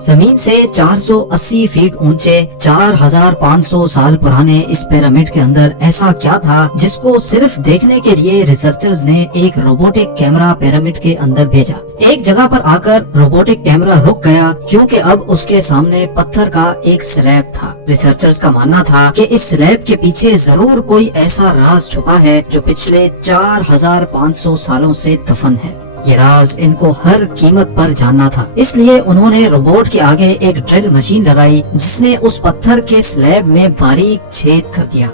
زمین سے 480 فیٹ اونچے 4500 سال پرانے اس پیرامڈ کے اندر ایسا کیا تھا جس کو صرف دیکھنے کے لیے ریسرچرز نے ایک روبوٹک کیمرہ پیرامڈ کے اندر بھیجا۔ ایک جگہ پر آ کر روبوٹک کیمرہ رک گیا کیونکہ اب اس کے سامنے پتھر کا ایک سلیب تھا۔ ریسرچرز کا ماننا تھا کہ اس سلیب کے پیچھے ضرور کوئی ایسا راز چھپا ہے جو پچھلے 4500 سالوں سے دفن ہے۔ یہ راز ان کو ہر قیمت پر جاننا تھا، اس لیے انہوں نے روبوٹ کے آگے ایک ڈرل مشین لگائی جس نے اس پتھر کے سلیب میں باریک چھید کر دیا۔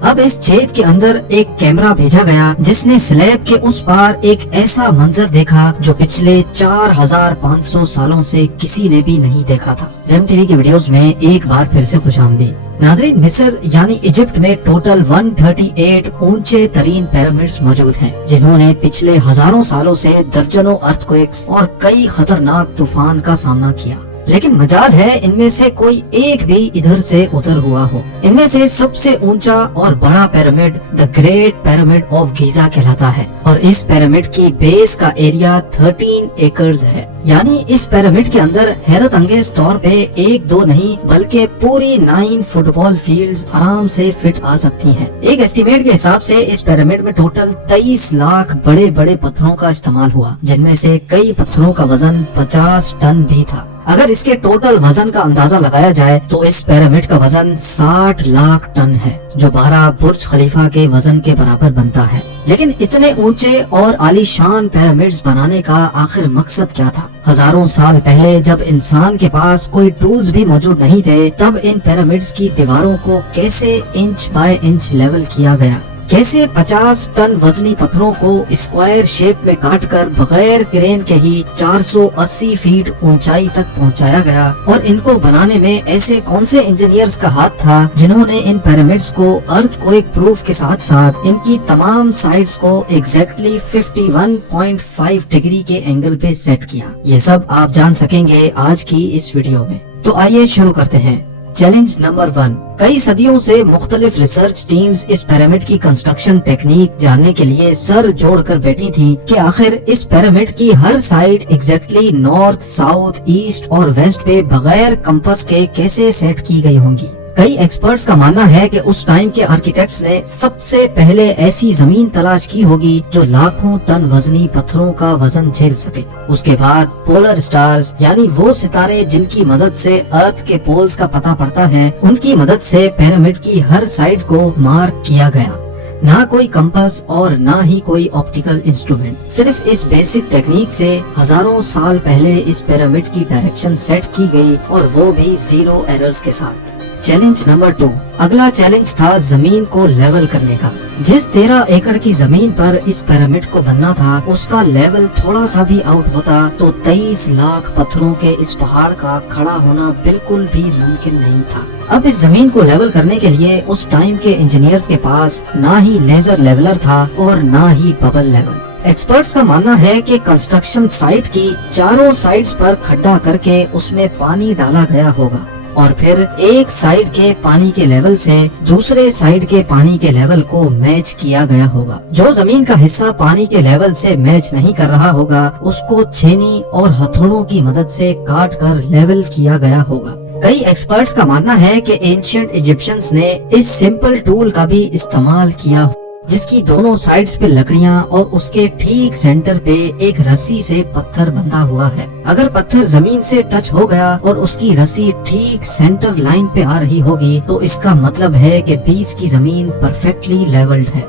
اب اس چھید کے اندر ایک کیمرہ بھیجا گیا جس نے سلیب کے اس پار ایک ایسا منظر دیکھا جو پچھلے 4500 سالوں سے کسی نے بھی نہیں دیکھا تھا۔ زیم ٹی وی کی ویڈیوز میں ایک بار پھر سے خوش آمدید۔ ناظرین، مصر یعنی ایجپٹ میں ٹوٹل 138 اونچے ترین پیرامڈز موجود ہیں جنہوں نے پچھلے ہزاروں سالوں سے درجنوں ارتھکویکس اور کئی خطرناک طوفان کا سامنا کیا، لیکن مجال ہے ان میں سے کوئی ایک بھی ادھر سے ادھر ہوا ہو۔ ان میں سے سب سے اونچا اور بڑا pyramid the great pyramid of Giza کہلاتا ہے اور اس پیرامڈ کی بیس کا ایریا 13 ایکڑز ہے، یعنی اس پیرامڈ کے اندر حیرت انگیز طور پہ ایک دو نہیں بلکہ پوری 9 فٹ بال فیلڈز آرام سے فٹ آ سکتی ہیں۔ ایک ایسٹیمیٹ کے حساب سے اس پیرامڈ میں ٹوٹل 23 لاکھ بڑے بڑے پتھروں کا استعمال ہوا، جن میں سے کئی پتھروں کا وزن 50 ٹن بھی تھا۔ اگر اس کے ٹوٹل وزن کا اندازہ لگایا جائے تو اس پیرامڈ کا وزن 60 لاکھ ٹن ہے، جو 12 برج خلیفہ کے وزن کے برابر بنتا ہے۔ لیکن اتنے اونچے اور عالی شان پیرامڈز بنانے کا آخر مقصد کیا تھا؟ ہزاروں سال پہلے جب انسان کے پاس کوئی ٹولز بھی موجود نہیں تھے، تب ان پیرامڈز کی دیواروں کو کیسے انچ بائی انچ لیول کیا گیا؟ کیسے 50 ٹن وزنی پتھروں کو اسکوائر شیپ میں کاٹ کر بغیر کرین کے ہی 480 فیٹ اونچائی تک پہنچایا گیا؟ اور ان کو بنانے میں ایسے کون سے انجینئرز کا ہاتھ تھا جنہوں نے ان پیرامڈز کو ارتھ کوئک پروف کے ساتھ ساتھ ان کی تمام سائڈز کو ایگزیکٹلی 51.5 ڈگری کے اینگل پہ سیٹ کیا؟ یہ سب آپ جان سکیں گے آج کی اس ویڈیو میں، تو آئیے شروع کرتے ہیں۔ Challenge number 1۔ کئی صدیوں سے مختلف ریسرچ ٹیمز اس پیرامڈ کی کنسٹرکشن ٹیکنیک جاننے کے لیے سر جوڑ کر بیٹھی تھیں کہ آخر اس پیرامڈ کی ہر side exactly north, south, east اور ویسٹ پہ بغیر کمپس کے کیسے سیٹ کی گئی ہوں گی۔ کئی ایکسپرٹس کا ماننا ہے کہ اس ٹائم کے آرکیٹیکٹس نے سب سے پہلے ایسی زمین تلاش کی ہوگی جو لاکھوں ٹن وزنی پتھروں کا وزن جھیل سکے۔ اس کے بعد پولر سٹارز یعنی وہ ستارے جن کی مدد سے ارتھ کے پولز کا پتہ پڑتا ہے، ان کی مدد سے پیرامڈ کی ہر سائڈ کو مارک کیا گیا۔ نہ کوئی کمپس اور نہ ہی کوئی آپٹیکل انسٹرومنٹ، صرف اس بیسک ٹیکنیک سے ہزاروں سال پہلے اس پیرامڈ کی ڈائریکشن سیٹ کی گئی، اور وہ بھی 0 ایررز کے ساتھ۔ Challenge number 2۔ اگلا چیلنج تھا زمین کو لیول کرنے کا۔ جس 13 ایکڑ کی زمین پر اس پیرامڈ کو بننا تھا، اس کا لیول تھوڑا سا بھی آؤٹ ہوتا تو 23 لاکھ پتھروں کے اس پہاڑ کا کھڑا ہونا بالکل بھی ممکن نہیں تھا۔ اب اس زمین کو لیول کرنے کے لیے اس ٹائم کے انجینئرز کے پاس نہ ہی لیزر لیولر تھا اور نہ ہی ببل لیول۔ ایکسپرٹس کا ماننا ہے کہ کنسٹرکشن سائٹ کی چاروں سائڈز پر کھڈا کر کے اس میں پانی ڈالا گیا ہوگا، اور پھر ایک سائیڈ کے پانی کے لیول سے دوسرے سائیڈ کے پانی کے لیول کو میچ کیا گیا ہوگا۔ جو زمین کا حصہ پانی کے لیول سے میچ نہیں کر رہا ہوگا، اس کو چھینی اور ہتھوڑوں کی مدد سے کاٹ کر لیول کیا گیا ہوگا۔ کئی ایکسپرٹس کا ماننا ہے کہ اینشنٹ ایجپشنز نے اس سمپل ٹول کا بھی استعمال کیا، جس کی دونوں سائڈز پہ لکڑیاں اور اس کے ٹھیک سینٹر پہ ایک رسی سے پتھر بندھا ہوا ہے۔ اگر پتھر زمین سے ٹچ ہو گیا اور اس کی رسی ٹھیک سینٹر لائن پہ آ رہی ہوگی تو اس کا مطلب ہے کہ بیچ کی زمین پرفیکٹلی لیولڈ ہے۔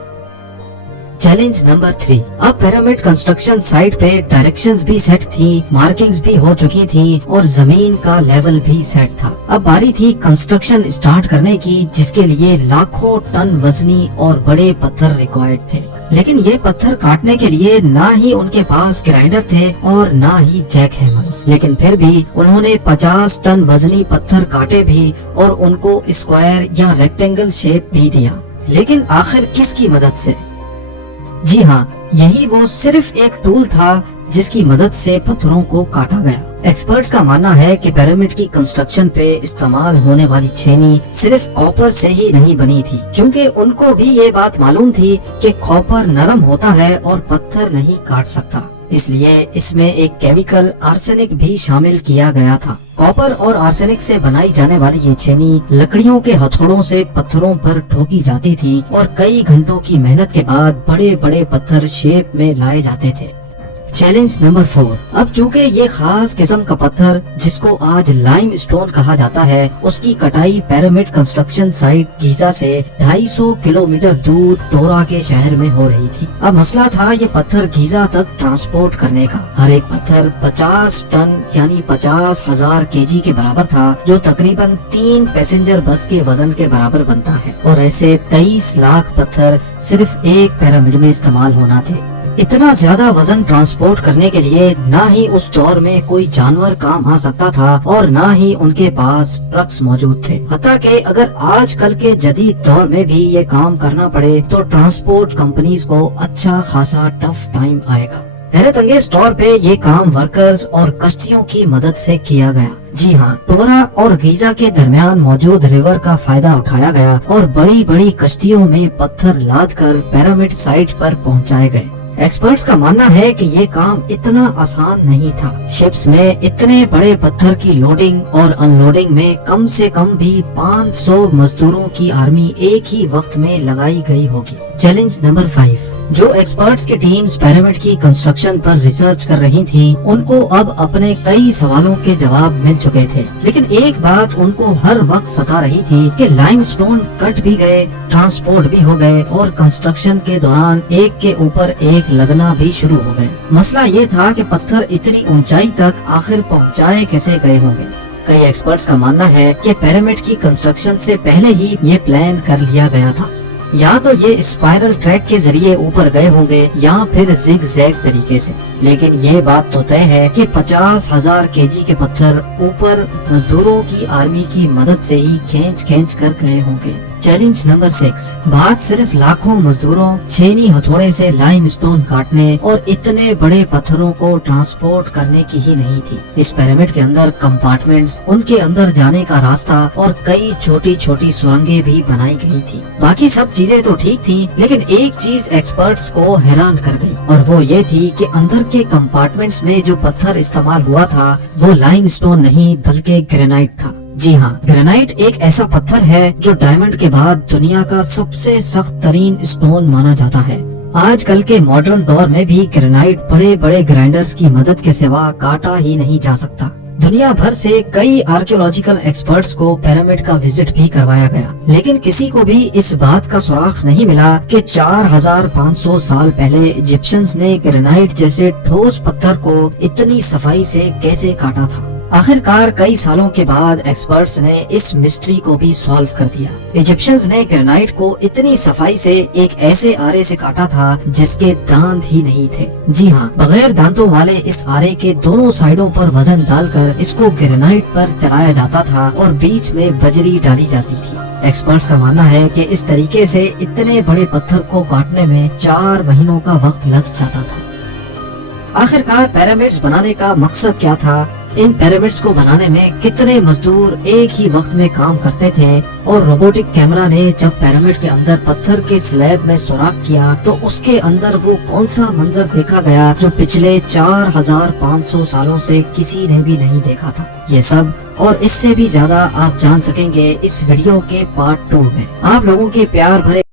Challenge number 3۔ اب پیرامڈ کنسٹرکشن سائٹ پہ ڈائریکشنز بھی سیٹ تھی، مارکنگز بھی ہو چکی تھی اور زمین کا لیول بھی سیٹ تھا۔ اب باری تھی کنسٹرکشن اسٹارٹ کرنے کی، جس کے لیے لاکھوں ٹن وزنی اور بڑے پتھر ریکوائرڈ تھے۔ لیکن یہ پتھر کاٹنے کے لیے نہ ہی ان کے پاس گرائنڈر تھے اور نہ ہی جیک ہیمرز، لیکن پھر بھی انہوں نے 50 ٹن وزنی پتھر کاٹے بھی اور ان کو اسکوائر یا ریکٹینگل شیپ بھی دیا۔ لیکن آخر کس کی مدد سے؟ جی ہاں، یہی وہ صرف ایک ٹول تھا جس کی مدد سے پتھروں کو کاٹا گیا۔ ایکسپرٹس کا ماننا ہے کہ پیرامڈ کی کنسٹرکشن پہ استعمال ہونے والی چھینی صرف کاپر سے ہی نہیں بنی تھی، کیونکہ ان کو بھی یہ بات معلوم تھی کہ کاپر نرم ہوتا ہے اور پتھر نہیں کاٹ سکتا۔ اس لیے اس میں ایک کیمیکل آرسینک بھی شامل کیا گیا تھا۔ کاپر اور آرسینک سے بنائی جانے والی یہ چینی لکڑیوں کے ہتھوڑوں سے پتھروں پر ٹھوکی جاتی تھی اور کئی گھنٹوں کی محنت کے بعد بڑے بڑے پتھر شیپ میں لائے جاتے تھے۔ Challenge number 4۔ اب چونکہ یہ خاص قسم کا پتھر جس کو آج لائم اسٹون کہا جاتا ہے، اس کی کٹائی پیرامڈ کنسٹرکشن سائٹ گیزا سے 250 کلومیٹر دور ٹورا کے شہر میں ہو رہی تھی۔ اب مسئلہ تھا یہ پتھر گیزا تک ٹرانسپورٹ کرنے کا۔ ہر ایک پتھر 50 ٹن یعنی 50,000 kg کے برابر تھا، جو تقریباً 3 پیسنجر بس کے وزن کے برابر بنتا ہے، اور ایسے 23 لاکھ پتھر صرف ایک پیرامڈ میں استعمال ہونا تھے۔ اتنا زیادہ وزن ٹرانسپورٹ کرنے کے لیے نہ ہی اس دور میں کوئی جانور کام آ سکتا تھا اور نہ ہی ان کے پاس ٹرکس موجود تھے۔ حتیٰ کہ اگر آج کل کے جدید دور میں بھی یہ کام کرنا پڑے تو ٹرانسپورٹ کمپنیز کو اچھا خاصا ٹف ٹائم آئے گا۔ حیرت انگیز طور پہ یہ کام ورکرز اور کشتیوں کی مدد سے کیا گیا۔ جی ہاں، ٹورا اور گیزا کے درمیان موجود ریور کا فائدہ اٹھایا گیا اور بڑی بڑی کشتیوں میں پتھر لاد کر پیرامڈ سائٹ پر پہنچائے گئے۔ ایکسپرٹس کا ماننا ہے کہ یہ کام اتنا آسان نہیں تھا۔ شپس میں اتنے بڑے پتھر کی لوڈنگ اور ان لوڈنگ میں کم سے کم بھی 500 مزدوروں کی آرمی ایک ہی وقت میں لگائی گئی ہوگی۔ Challenge number 5۔ جو ایکسپرٹس کی ٹیمز پیرامڈ کی کنسٹرکشن پر ریسرچ کر رہی تھیں، ان کو اب اپنے کئی سوالوں کے جواب مل چکے تھے، لیکن ایک بات ان کو ہر وقت ستا رہی تھی کہ لائم سٹون کٹ بھی گئے، ٹرانسپورٹ بھی ہو گئے اور کنسٹرکشن کے دوران ایک کے اوپر ایک لگنا بھی شروع ہو گئے۔ مسئلہ یہ تھا کہ پتھر اتنی اونچائی تک آخر پہنچائے کیسے گئے ہوں گے۔ کئی ایکسپرٹس کا ماننا ہے کہ پیرامڈ کی کنسٹرکشن سے پہلے ہی یہ پلان کر لیا گیا تھا۔ یا تو یہ اسپائرل ٹریک کے ذریعے اوپر گئے ہوں گے یا پھر زگ زیگ طریقے سے، لیکن یہ بات تو طے ہے کہ 50,000 kg کے پتھر اوپر مزدوروں کی آرمی کی مدد سے ہی کھینچ کر گئے ہوں گے۔ Challenge number 6۔ بات صرف لاکھوں مزدوروں چھینی ہتھوڑے سے لائم اسٹون کاٹنے اور اتنے بڑے پتھروں کو ٹرانسپورٹ کرنے کی ہی نہیں تھی۔ اس پیرامڈ کے اندر کمپارٹمنٹس، ان کے اندر جانے کا راستہ اور کئی چھوٹی چھوٹی سرنگیں بھی بنائی گئی تھی۔ باقی سب چیزیں تو ٹھیک تھی، لیکن ایک چیز ایکسپرٹس کو حیران کر گئی اور وہ یہ تھی کہ اندر کے کمپارٹمنٹس میں جو پتھر استعمال ہوا تھا وہ لائم اسٹون نہیں بلکہ گرینائٹ تھا۔ جی ہاں، گرینائٹ ایک ایسا پتھر ہے جو ڈائمنڈ کے بعد دنیا کا سب سے سخت ترین اسٹون مانا جاتا ہے۔ آج کل کے ماڈرن دور میں بھی گرینائٹ بڑے بڑے گرائنڈرز کی مدد کے سوا کاٹا ہی نہیں جا سکتا۔ دنیا بھر سے کئی آرکیولوجیکل ایکسپرٹس کو پیرامڈ کا وزٹ بھی کروایا گیا، لیکن کسی کو بھی اس بات کا سراغ نہیں ملا کہ 4500 سال پہلے ایجپشنز نے گرینائٹ جیسے ٹھوس پتھر کو اتنی صفائی سے کیسے کاٹا تھا۔ آخرکار کئی سالوں کے بعد ایکسپرٹس نے اس مسٹری کو بھی سالو کر دیا۔ ایجپشنز نے گرینائٹ کو اتنی صفائی سے ایک ایسے آرے سے کاٹا تھا جس کے دانت ہی نہیں تھے۔ جی ہاں، بغیر دانتوں والے اس آرے کے دونوں سائڈوں پر وزن ڈال کر اس کو گرینائٹ پر چلایا جاتا تھا اور بیچ میں بجری ڈالی جاتی تھی۔ ایکسپرٹس کا ماننا ہے کہ اس طریقے سے اتنے بڑے پتھر کو کاٹنے میں 4 مہینوں کا وقت لگ جاتا تھا۔ آخرکار پیرامڈز بنانے کا مقصد کیا تھا؟ ان پیرامڈز کو بنانے میں کتنے مزدور ایک ہی وقت میں کام کرتے تھے؟ اور روبوٹک کیمرہ نے جب پیرامڈ کے اندر پتھر کے سلیب میں سوراخ کیا تو اس کے اندر وہ کون سا منظر دیکھا گیا جو پچھلے 4500 سالوں سے کسی نے بھی نہیں دیکھا تھا؟ یہ سب اور اس سے بھی زیادہ آپ جان سکیں گے اس ویڈیو کے پارٹ 2 میں۔ آپ لوگوں کے پیار بھرے